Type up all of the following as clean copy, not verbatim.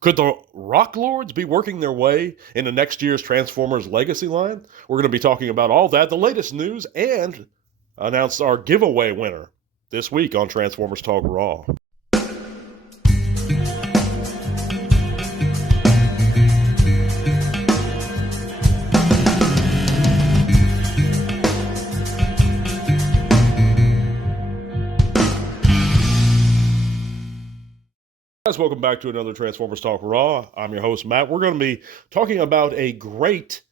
Could the Rock Lords be working their way into next year's Transformers Legacy line? We're going to be talking about all that, the latest news, and announce our giveaway winner this week on Transformers Talk Raw. Guys, welcome back to another Transformers Talk Raw. I'm your host, Matt. We're going to be talking about a great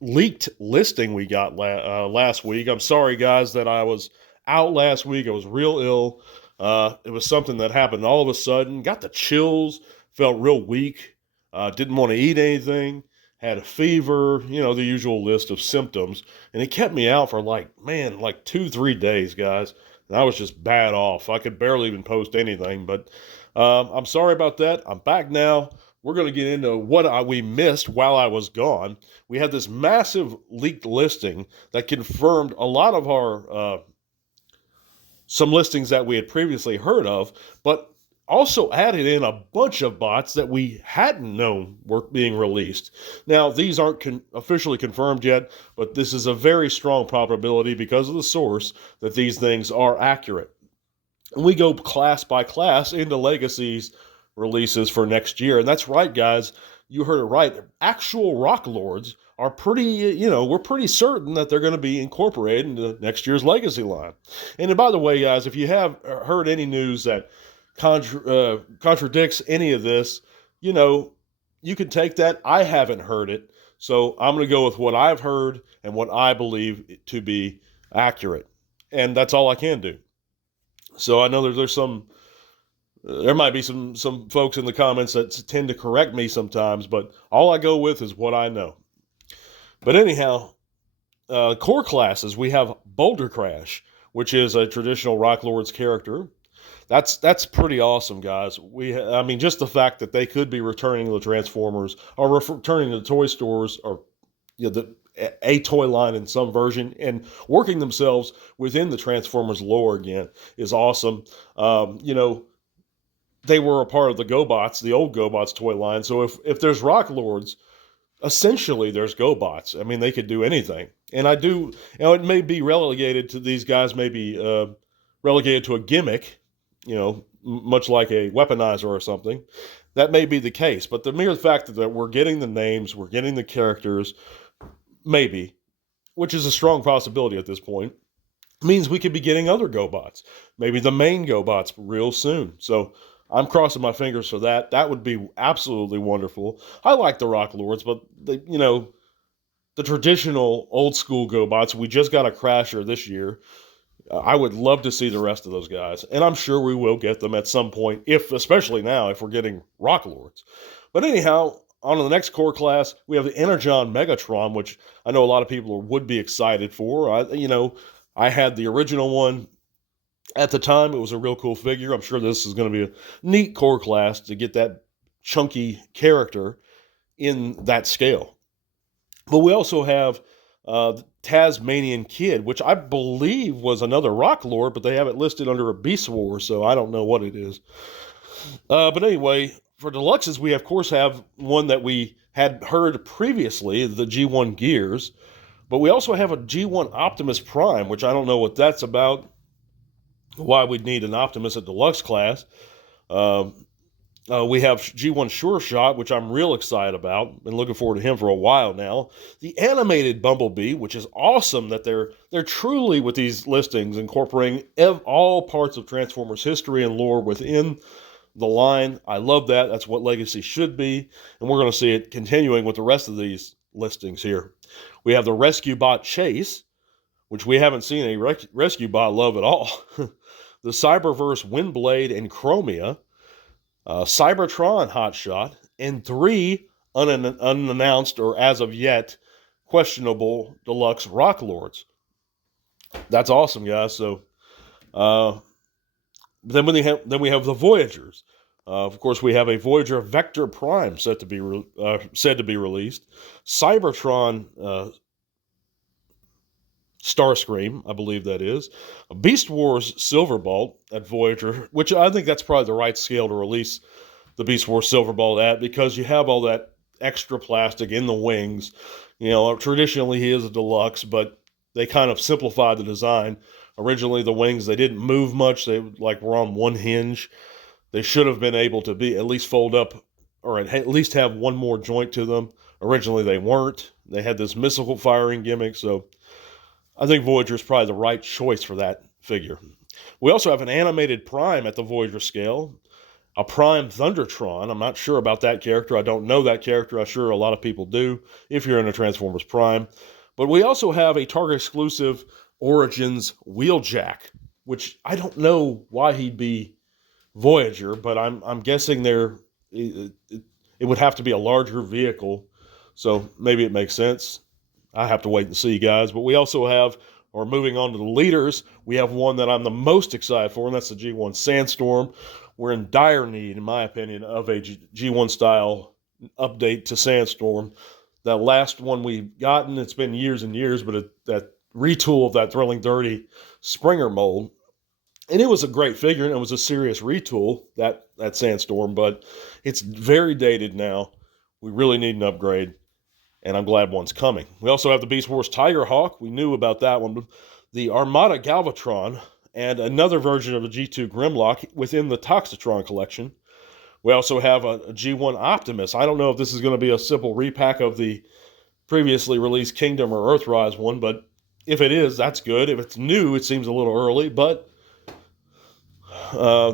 leaked listing we got last week. I'm sorry, guys, that I was out last week. I was real ill. It was something that happened all of a sudden. Got the chills, felt real weak, didn't want to eat anything, had a fever, the usual list of symptoms. And it kept me out for like 2-3 days, guys. And I was just bad off. I could barely even post anything, but I'm sorry about that. I'm back now. We're going to get into what we missed while I was gone. We had this massive leaked listing that confirmed a lot of our some listings that we had previously heard of, but also added in a bunch of bots that we hadn't known were being released. Now, these aren't officially confirmed yet, but this is a very strong probability because of the source that these things are accurate. And we go class by class into Legacy's releases for next year. And that's right, guys. You heard it right. Actual Rock Lords are pretty, we're pretty certain that they're going to be incorporated into next year's Legacy line. And by the way, guys, if you have heard any news that contradicts any of this, you can take that. I haven't heard it. So I'm going to go with what I've heard and what I believe to be accurate. And that's all I can do. So I know there might be some folks in the comments that tend to correct me sometimes, but all I go with is what I know. But anyhow, core classes, we have Boulder Crash, which is a traditional Rock Lords character. That's pretty awesome, guys. Just the fact that they could be returning to the Transformers or returning to the toy stores or a toy line in some version and working themselves within the Transformers lore again is awesome. They were a part of the GoBots, the old GoBots toy line. So if there's Rock Lords, essentially there's GoBots. I mean, they could do anything. And it may be relegated to these guys, maybe relegated to a gimmick, much like a weaponizer or something. That may be the case. But the mere fact that we're getting the names, we're getting the characters, maybe, which is a strong possibility at this point, means we could be getting other GoBots. Maybe the main GoBots real soon. So I'm crossing my fingers for that. That would be absolutely wonderful. I like the Rock Lords, but the traditional old school GoBots, we just got a Crasher this year. I would love to see the rest of those guys, and I'm sure we will get them at some point, especially now, if we're getting Rock Lords. But anyhow, on to the next core class, we have the Energon Megatron, which I know a lot of people would be excited for. I had the original one. At the time, it was a real cool figure. I'm sure this is going to be a neat core class to get that chunky character in that scale. But we also have Tasmanian Kid, which I believe was another Rock Lord, but they have it listed under a Beast War, so I don't know what it is. But anyway, for deluxes, we of course have one that we had heard previously, the G1 Gears, but we also have a G1 Optimus Prime, which I don't know what that's about, why we'd need an Optimus at deluxe class. We have G1 Sure Shot, which I'm real excited about. Been looking forward to him for a while now. The animated Bumblebee, which is awesome that they're truly, with these listings, incorporating all parts of Transformers history and lore within the line. I love that. That's what Legacy should be. And we're going to see it continuing with the rest of these listings here. We have the Rescue Bot Chase, which we haven't seen a Rescue Bot love at all. The Cyberverse Windblade and Chromia. Cybertron Hotshot, and 3 unannounced or as of yet questionable deluxe Rock Lords. That's awesome, guys. So then we have the Voyagers. Of course, we have a Voyager Vector Prime said to be released. Cybertron Starscream, I believe that is. A Beast Wars Silverbolt at Voyager, which I think that's probably the right scale to release the Beast Wars Silverbolt at, because you have all that extra plastic in the wings. Traditionally he is a deluxe, but they kind of simplified the design. Originally, the wings, they didn't move much. They were on one hinge. They should have been able to be at least fold up, or at least have one more joint to them. Originally, they weren't. They had this missile firing gimmick, so I think Voyager is probably the right choice for that figure. We also have an animated Prime at the Voyager scale, a Prime Thundertron. I'm not sure about that character. I don't know that character. I'm sure a lot of people do if you're into Transformers Prime. But we also have a Target exclusive Origins Wheeljack, which I don't know why he'd be Voyager, but I'm guessing it would have to be a larger vehicle, so maybe it makes sense. I have to wait and see, guys. But we also have, or moving on to the leaders, we have one that I'm the most excited for, and that's the G1 Sandstorm. We're in dire need, in my opinion, of a G1 style update to Sandstorm. That last one we've gotten, it's been years and years, but that retool of that Thrilling Dirty Springer mold, and it was a great figure, and it was a serious retool, that Sandstorm, but it's very dated now. We really need an upgrade, and I'm glad one's coming. We also have the Beast Wars Tigerhawk. We knew about that one. The Armada Galvatron, and another version of a G2 Grimlock within the Toxitron collection. We also have a G1 Optimus. I don't know if this is going to be a simple repack of the previously released Kingdom or Earthrise one, but if it is, that's good. If it's new, it seems a little early, but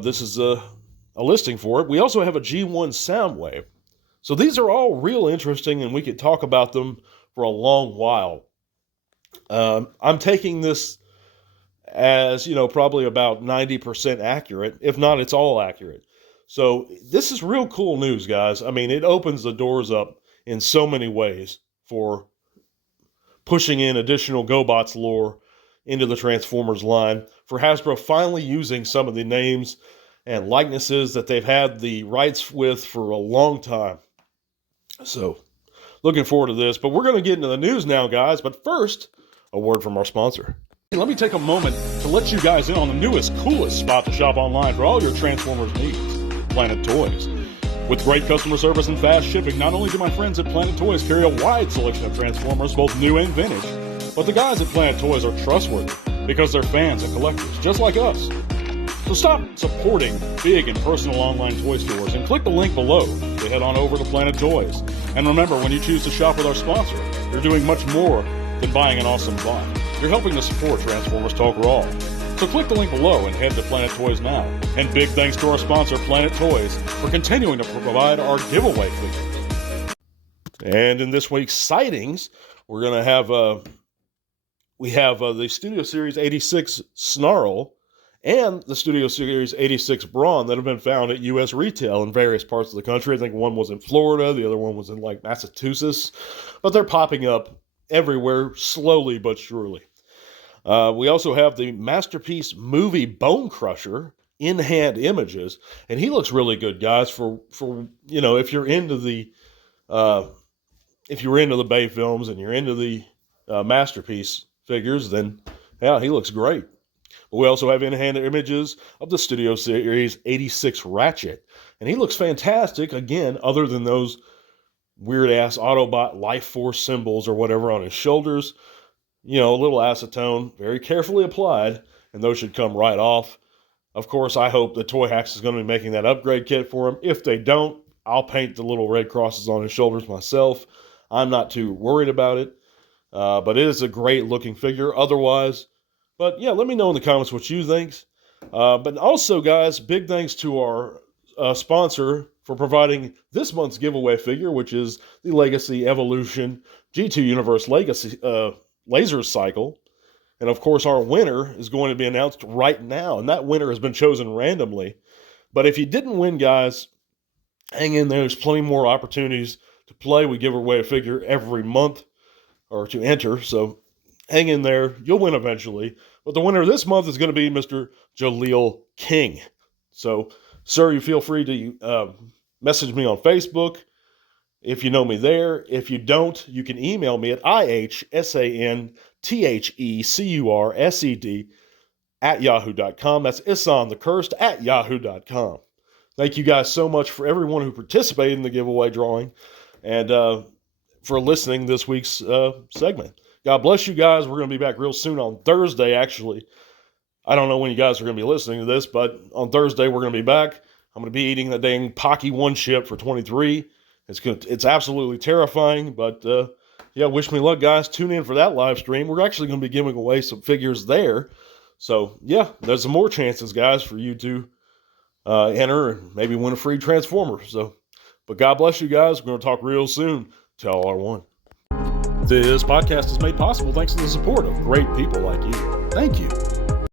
this is a listing for it. We also have a G1 Soundwave. So these are all real interesting, and we could talk about them for a long while. I'm taking this as, probably about 90% accurate. If not, it's all accurate. So this is real cool news, guys. I mean, it opens the doors up in so many ways for pushing in additional GoBots lore into the Transformers line, for Hasbro finally using some of the names and likenesses that they've had the rights with for a long time. So, looking forward to this. But we're going to get into the news now, guys. But first, a word from our sponsor. Let me take a moment to let you guys in on the newest, coolest spot to shop online for all your Transformers needs, Planet Toys. With great customer service and fast shipping, not only do my friends at Planet Toys carry a wide selection of Transformers, both new and vintage, but the guys at Planet Toys are trustworthy because they're fans and collectors, just like us. So stop supporting big and personal online toy stores and click the link below to head on over to Planet Toys. And remember, when you choose to shop with our sponsor, you're doing much more than buying an awesome buy. You're helping to support Transformers Talk Raw. So click the link below and head to Planet Toys now. And big thanks to our sponsor, Planet Toys, for continuing to provide our giveaway figures. And in this week's sightings, we're going to have the Studio Series 86 Snarl and the Studio Series 86 Brawn that have been found at U.S. retail in various parts of the country. I think one was in Florida, the other one was in Massachusetts, but they're popping up everywhere, slowly but surely. We also have the Masterpiece Movie Bone Crusher in-hand images, and he looks really good, guys. For if you're into the Bay films and you're into the Masterpiece figures, then yeah, he looks great. But we also have in-hand images of the Studio Series 86 Ratchet, and he looks fantastic. Again, other than those weird-ass Autobot Life Force symbols or whatever on his shoulders. A little acetone, very carefully applied, and those should come right off. Of course, I hope that Toy Hacks is going to be making that upgrade kit for him. If they don't, I'll paint the little red crosses on his shoulders myself. I'm not too worried about it, but it is a great-looking figure otherwise. But yeah, let me know in the comments what you think. But also, guys, big thanks to our sponsor for providing this month's giveaway figure, which is the Legacy Evolution G2 Universe Legacy Laser Cycle. And of course, our winner is going to be announced right now, and that winner has been chosen randomly. But if you didn't win, guys, hang in there. There's plenty more opportunities to play. We give away a figure every month, or to enter, so hang in there. You'll win eventually. But the winner this month is going to be Mr. Jaleel King. So, sir, you feel free to message me on Facebook if you know me there. If you don't, you can email me at ihsan THECURSED at yahoo.com. That's Isan the Cursed at yahoo.com. Thank you guys so much for everyone who participated in the giveaway drawing and for listening to this week's segment. God bless you guys. We're going to be back real soon on Thursday, actually. I don't know when you guys are going to be listening to this, but on Thursday we're going to be back. I'm going to be eating the dang Pocky 1 chip for 23. It's absolutely terrifying, but yeah, wish me luck, guys. Tune in for that live stream. We're actually going to be giving away some figures there. So, yeah, there's some more chances, guys, for you to enter and maybe win a free Transformer. So, but God bless you guys. We're going to talk real soon. Tell R1. This podcast is made possible thanks to the support of great people like you. Thank you.